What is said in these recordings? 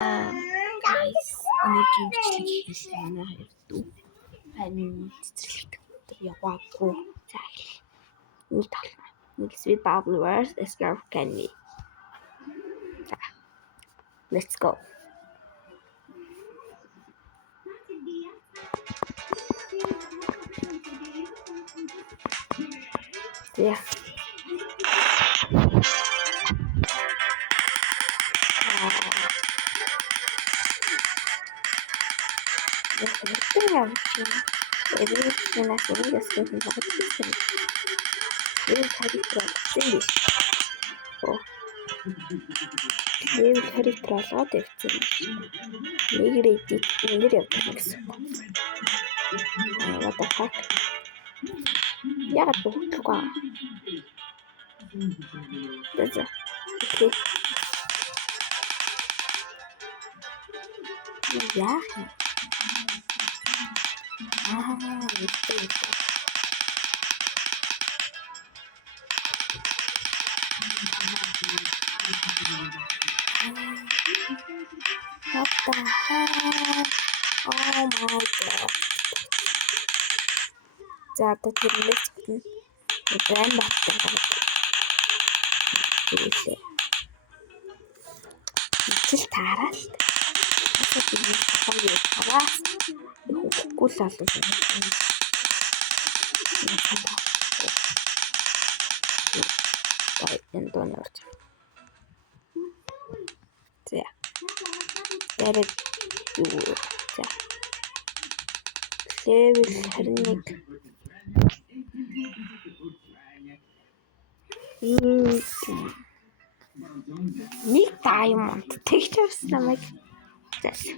Guys, өнөөдрийн бичлэг хийх манай хоёр дүү харин цэцэрлэгт яваагүй. За эхлэе. Нэг талаа. Нэг Sweet Bubble Wars Scarf Candy. За. Let's go. Yeah. Character олгоод явчихсан. Нэгэр явдаг гэсэн. What the fuck? Яагаад бүгдгүй? Тэзэ. Окей. Яах вэ? What the hell? Oh my god. За одоо тэрнээс брэнд баттай гараад. Ирээ. Ичил таараа л. Асуу би хаваа хараа. Үгүй л алуу. Энэ донор. За. Ярэг юу. За. Level 21. Нэг diamond тэгчэрс намайг. Let's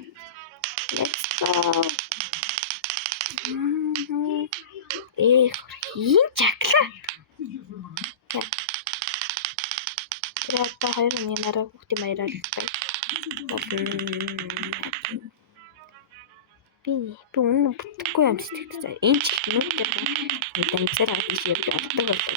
go. Ийм чаклаа. Тэгээд хоёр нэг нараа хүүхдийн баяраа л би үнэн бүтэхгүй юм шиг тэгтээ. Энэ ч нүгтэй дамжаар авах шиг болдог болдог.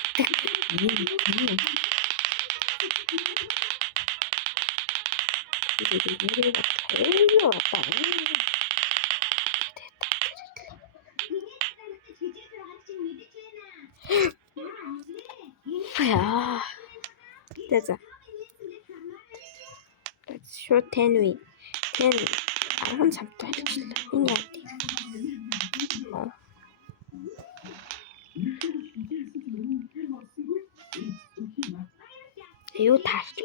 Яа. Тэзэ. Шууд 10 вэ. 10 10 цамтай болчихлоо. Энэ яа. Юу таарч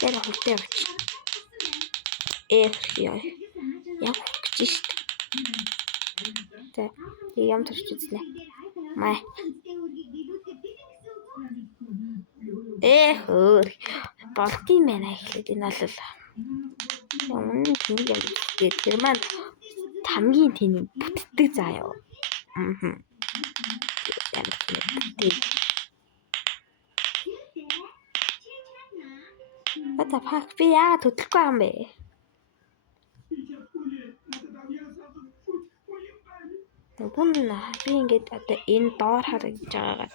тэр хөлтэй явж. Яа. Яг гэж шүү дээ. Тэ юм төрч үзлээ. Май. Хөр. Болтын мэнэ ихлээд энэ бол өмнө тэнийг юм гээд тэр маань хамгийн тэнийг бүтдэг заяа. What the fuck би яагаад хөдлөхгүй юм бэ? Тэгвэл би ингээд одоо энэ доор харагдаж байгаагаар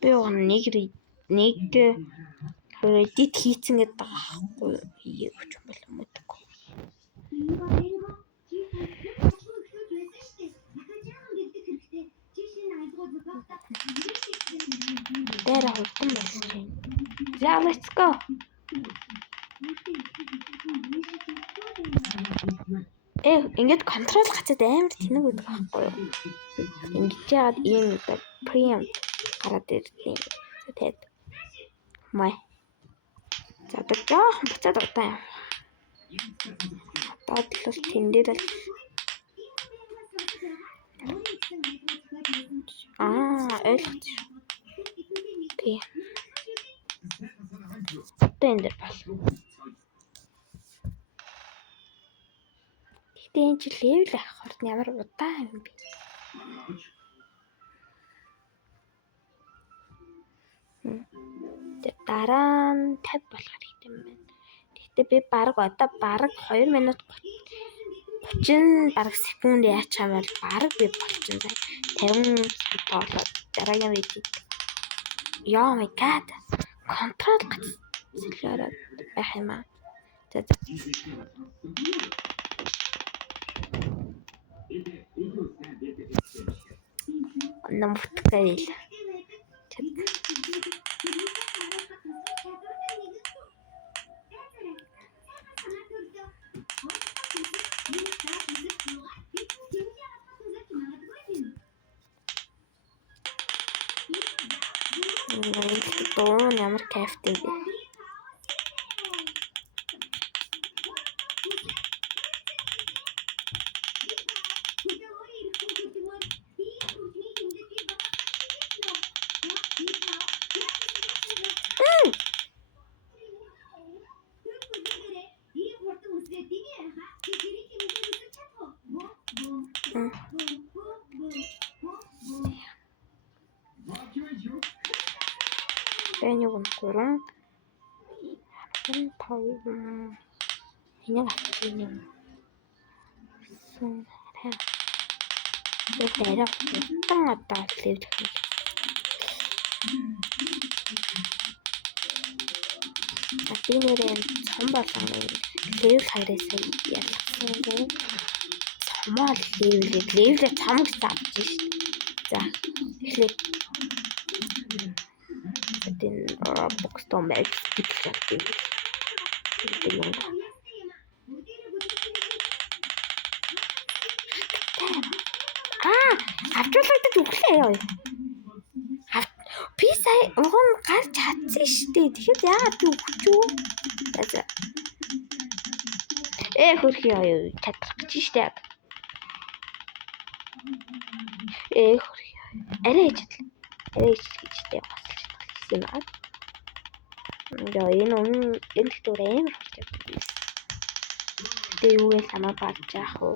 би нэг edit хийцэн гэдэг байхгүй хийгээгүй юм бол мэдгүй. Дээр хурдан байна. За let's go. Ингээд контрол гацаад амар тэнэг байдаг байхгүй юу? Ингэж яагаад ийм прем гараад ирдээ. Тэгээд май. За одоо жоохон буцаад удаа юм. Одоо л тэн дээр л ойлгоч. Окей. Тэн дээр бол. Тэгтээ чи левел авах хорт ямар удаа юм бэ? Дараа нь 50 болох хэрэгтэй юм байна. Тэгтээ би одоо 2 минут 30 секунд яачих юм бол би болчихно. 50 секунд болоод дараагийн видео. Oh my god. Контрол гацлаараад байх юм аа. Намтгайл. Дуу ямар кайфтай бэ? Тэний гон 3 5 Энийг авчихна. Тэрээр утан одоо левж хийж. Атинэрэн цом болон левл хайрасаа ялсан гоо. Цомоо левлээ цом гэж авч шít. За эхлээд энэ Roblox томбай бичлээ. Авчлагдаж өглөө яа. Би сая уган гарч чадсан штэ. Тэгэхэд яагаад би өгч юу? За. Хөрхи аяа чадах гэж штэ. Хөрхи. Арай чадлаа. Арай гэжтэй басчихсан юм аа. Энэ дэлгүүр амар болчих. Тэгээ юу гэж самаа бадж яах вэ?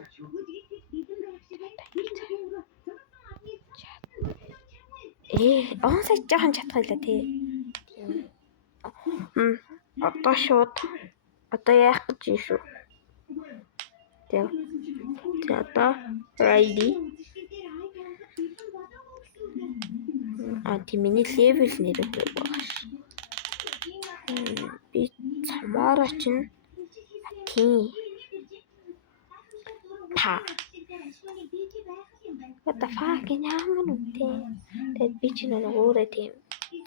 Сая жоохон чадхайлаа тий. Одоо шууд одоо яах гэж юм шүү. Тэгээ одоо ready. Тийм миний левел нэрээ байгаа ш. Би цамаараа чинь тийм. What the fuck ямар үнэтэй. Тэгээд би ч нэг өөрөө тийм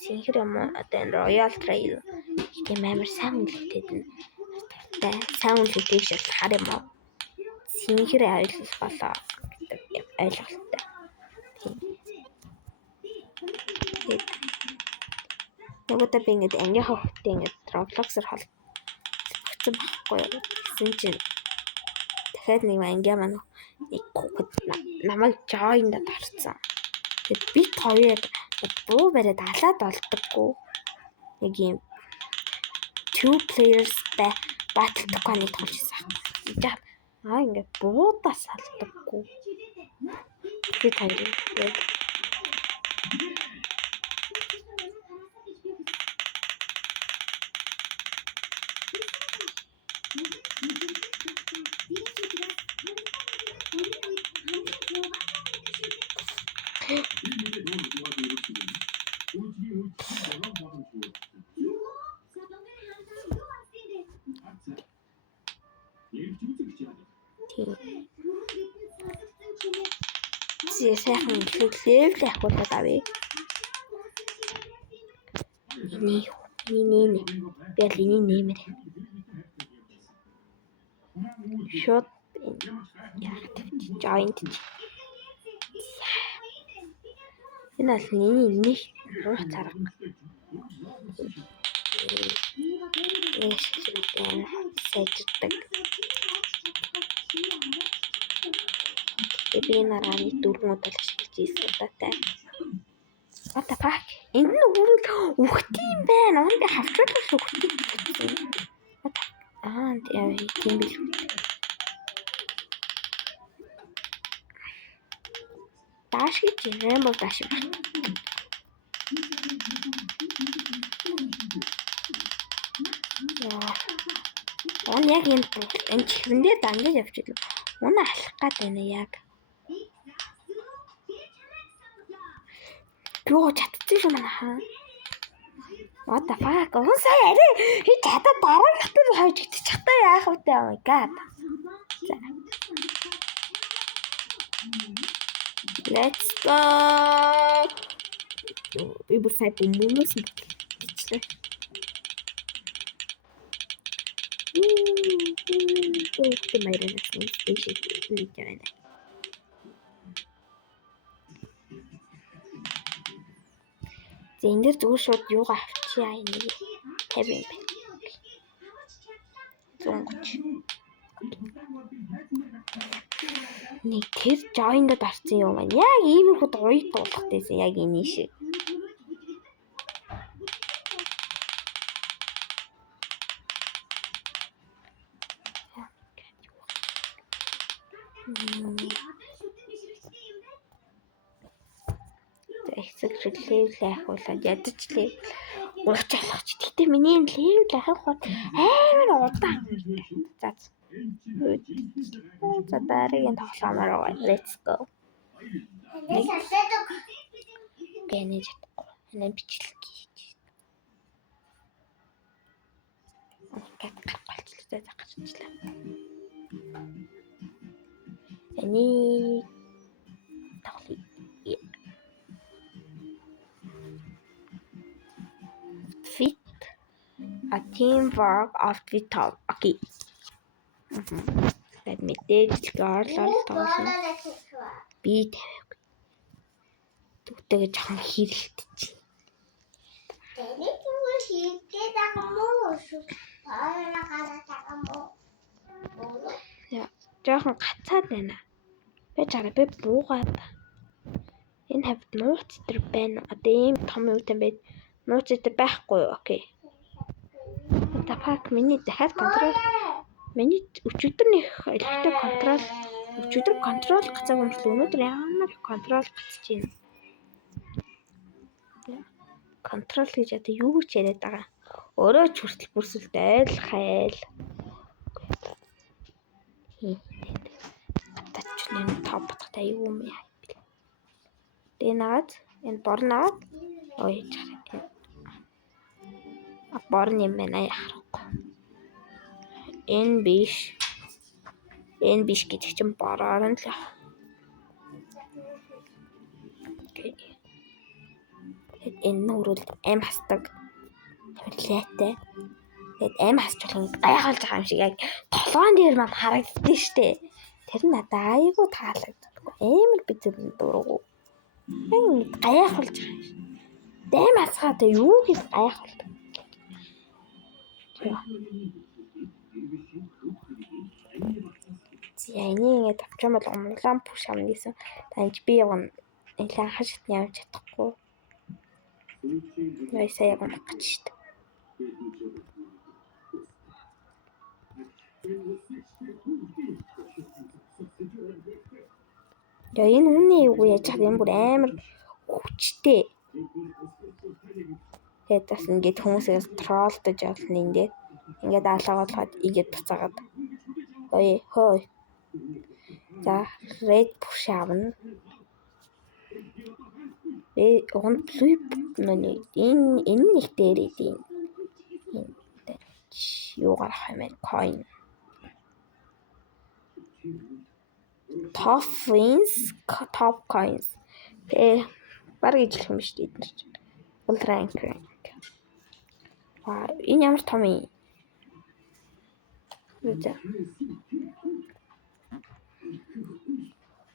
зинхэр юм одоо Royal Trail тийм амар сайн үлдээд нь. Сайн үлдээш шалтгаан юм уу? Зинхэр ойлгох болоо гэдэг юм ойлголттой. Нөгөөдөө би ингэж ангийнхаа хүүхдээ ингэж Roblox-оор холбогдсон байхгүй юу? Гэсэн чинь дахиад нэг анги маань нэг хүүхэд намайг join-д орсон. Тэгээд би хоёр буу бариад алаад олдоггүй. Нэг юм two players battle нэг тоглосон. Ингээд буудаас алдаггүй. Би тайлбар. Сайхан левл ахуулаад авъя. Миний нэмэр. Би линий нэмэр. Шот joint. Энэ л миний нэг руух царга. Сайжирдаг. Би нараны дөрвөн удаа ашиглаж ийсэн удаатай. What the fuck? Энэ нь үхт юм байна. Онд хавчруулах үхт юм. Тийм бил. Даш гэж Rainbow Dash байна. Он яг энэ чихрэндээ дангаж явчихлаа. Унаа алах гад байна яг. Юу чадчих юм аа. What the fuck? Сая арай хий чадаа дараагийнх нь хойж идчих чадаа яах вэ? Oh my god. Let's go. Би бүр сая бөмбөнөөс ичлээ. Тэ майрэнаас нь стэйшн хийж байна. Эндэр зүгээр шууд юугаа авчиа энийг 50 юм байна. 130. Нэг тэр join-д орсон юм байна. Яг иймэрхүү дуйд дуулах гэсэн яг энэ шиг. Эсэг левел ахуулаад ядаж левел 30 алхаж. Гэтэ миний левел ахих амар удаан. За дараагийн тоглоомоор яваа. Let's go. Гэнэ чадахгүй. Энэ бичлэг хийж. Ингээд гаргалчлаа загчилаа. Эний тоглоё. Fit a teamwork of the top. Okay. Let me take Garland тоглоно. Би тавиаг. Түтэйгээ жоохон хэрэлтэж. Тэний түр хийхдээ дагмуу шүү. Ороо гараа дагмуу. Яа, жоохон гацаад байна. Би чараа би буугаад. Энэ хавьд нууц төр байна. Одоо ийм том юутай байд. Нууц төр байхгүй юу? Окей. Та пак миний дахиад контрол. Миний өчигдөр электrik контрол. Өчигдөр контрол гацааг юм шиг өнөөдөр ямар контрол гацж байна. Контрол гэж одоо юу гэж яриад байгаа. Өөрөө ч хүртэл бүрсэлт айл хайл. Татчны топ баттай юу юм яа. Дэнаад энэ борноод ой чараа. Борн юм байна яхахгүй. Энэ биш гэдэг чинь бороор нь л. Окей. Энэ нүрэл аим хастаг. Хавлаатай. Тэгэд аим хасч болох гайхалж байгаа юм шиг яг толгоон дээр маань харагддээ штэ. Тэр нь надад айгуу таалагддаг. Амар бизэр дургу. Яг гайхалж байгаа юм шиг. Аим хасгаад юу гэж гайхалдаг. Яа ингэ тавчмал умлан пуш ам гэсэн. Таньж би явна. Нэлээд хашигт явж чадахгүй. Яа сая яг унах гэж штэ. Яа энэ үнэ юу яаж чад юм бүр амар хүчтэй. Тэгээд бас ингээд хүмүүсээс троллдож явуулна ингээд. Ингээд аалаагаад игээд буцаагаад. Ой хой. За red push авна. Он flip нүний энэ нэг дээр идэв. Юу гарах юм бэ? Coin. Top wins, top coins. Бараг ижлэх юм шүү дээ эдгээр чинь. Ultra rank. Энэ ямар том юм? Үзээ.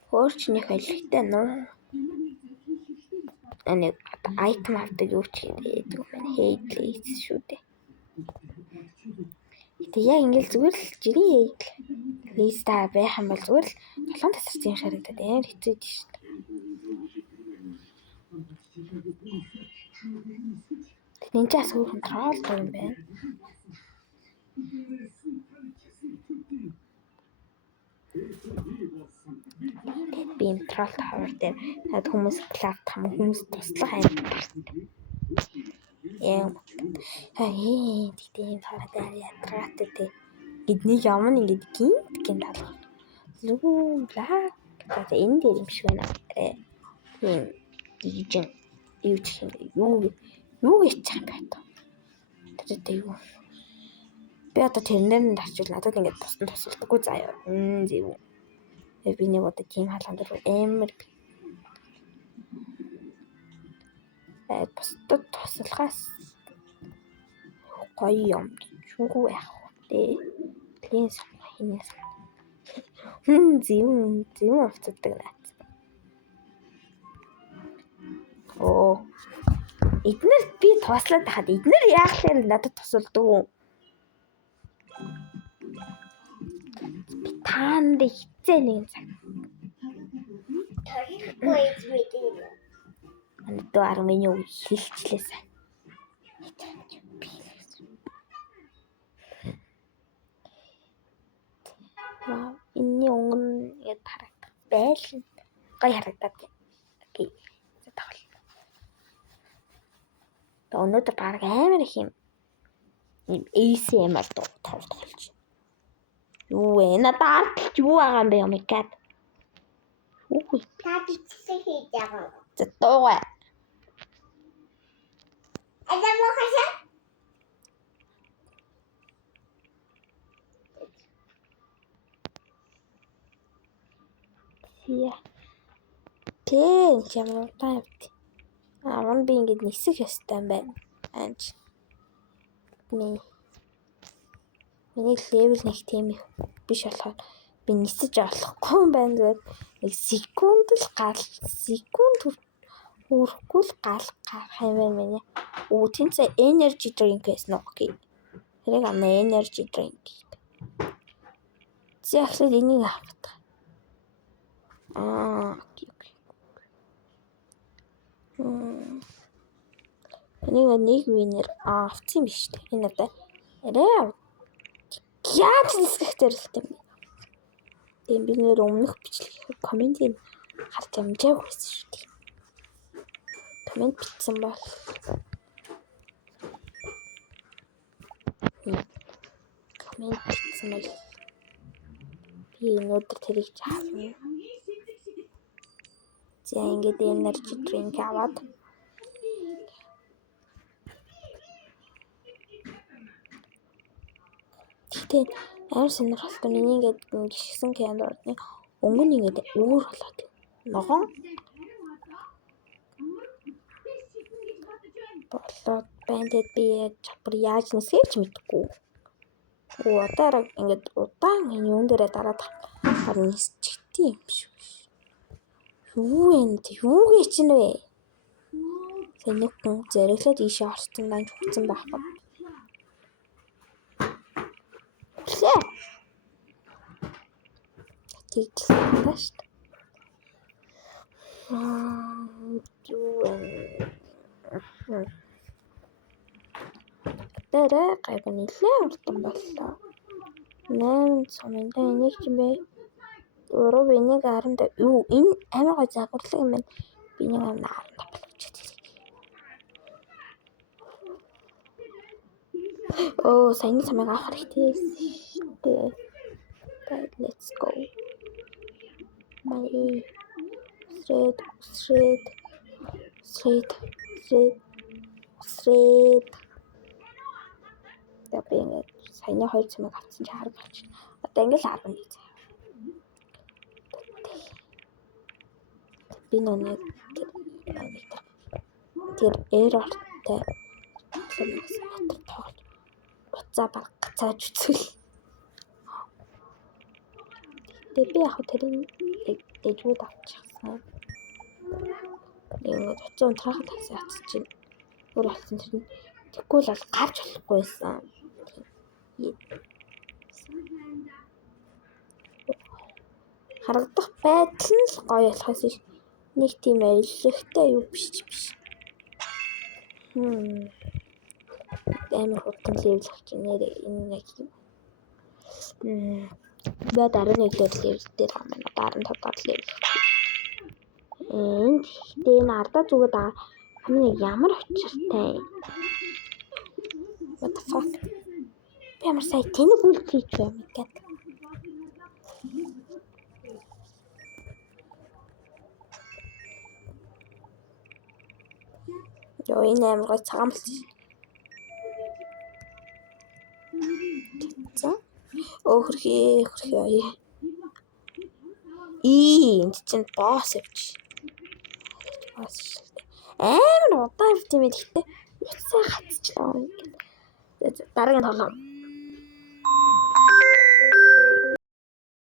Хөөрчнийх алхитай нуу. Нэг айтем авдаг юу ч гэдэг юм байна. Хейдлээс шүү дээ. Гэтэ яг ингээл зүгээр л жирийн хейдл листа байх юм бол зүгээр л толгойн тасарсан юм шарагдаад амар хэцүү дээ шүү дээ. Тэний ч асуух контрол юм байна. Би энэ трол тавар дээр над хүмүүс клак там хүмүүс туслах амар. Тийм тавараа ятратай те. Эднийг ямар ингэж гин талах. Лүү ла. За энэ дээр юм шиг байна. Тийм дижин юу ч юм юу гэж чам байт. Хажуутай юу? Би одоо тэрнээр нь тарчвал надад ингээд бусдын тусалдаггүй заяа. Зөв. Би нэг удаа тийм хаалганд амар бусдад туслахаас гоё юм. Шүүгүү яах вэ? Линз хийнээс. Зөв авцдаг наац. Эднэрт би туслаад хахад эднэр яахлаар надад тусалдаг уу? Би таанд хитцээ нэг цаг. Тарихгүй мэдээ. Андуу армын юу хэлчихлээсэ. Энэний өнгө яд харагдах байлаа. Гой харагдаад байна. Окей. Тэгвэл. Өнөөдөр баг амар их юм. ASMR тоглож. Юу вэ? Надад ард юу байгаа юм бэ? Oh my god. Үгүй. Та бичсэн хийж байгаа. За дуугаа. Адам мохошаа. Яа. Тэг ямар тайвт. Би ингэж нисэх ёстой юм байна. Анч. Миний левел нэг тийм биш болохоор би нисэж олохгүй юм байна гэдэг. Нэг секунд хүрэхгүй л гарах юм байна миний. Тэнцээ energy drink байсан уу? Окей. Тэрийг energy drink. Зэхлээд энийг авах. Окей. Нэг винер авсан биш үү? Энэ одоо арай яаж нисэхтэй л юм. Тийм би нэр өмнөх бичлэг комментийг харж амжаагүй байсан шүү дээ. Коммент бичсэн бол би өнөөдөр тэрийг чаавна. За ингээд energy drink аваад Тэгтээ амар сонирхолтой миний ингээд гიშгсэн кандорны өнгө нь ингээд өөр болоод ногоон болоод байна. Тэгэд би чапар яаж нисгэж мэдэхгүй. Одоо ингээд удаан юун дээрээ дараад харин нисчихтий юм шүү. Юу гэж чинь вэ? Тэнийг хүн зэрэглээд ийшээ орсон данж хүцэн байхгүй. Тэгсэн. Тэгсэн шүү дээ. Тэрэ гайгүй нэлээд уртан боллоо. 8 цомын энийг юм бэ? Уруу энийг 15. Юу энэ амар гой загварлаг юм байна. Би нэг 15 болгочихлээ. Сайн самыг авах хэрэгтэй. Let's go. My straight. Тэг би ингээд саяны 2 цамыг авсан чи хараг болчих. Одоо ингээд 11 цаа. Би нэг тэр error-тай тоглож уцаа баг гацааж үзвэл. Тэг би яг тэрийг дэжүүд авчихсан. Ингээд уцаа унтрахад хасаач чинь өөр болсон тэр нь тэггүй л гарч болохгүй байсан. Харагдах байдал нь л гоё болохоос нэг тийм аялалтай юу биш. Амар хурдан левел авч нэрээ энэ нэг юм. Бод 11 левел дээр хамаа 15 левел. Дэн ардаа зүгт хамгийн ямар очиртай. What the fuck? Би ямар сая тэнэг үлд хийж юм гээд. Ёо энэ амар гой цагаан болсон. За. Хөрхий. Энд чинь босс явж. Амар удаа явж юм гэхдээ уцаа хатчихлаа. Дараагийн тоглоом.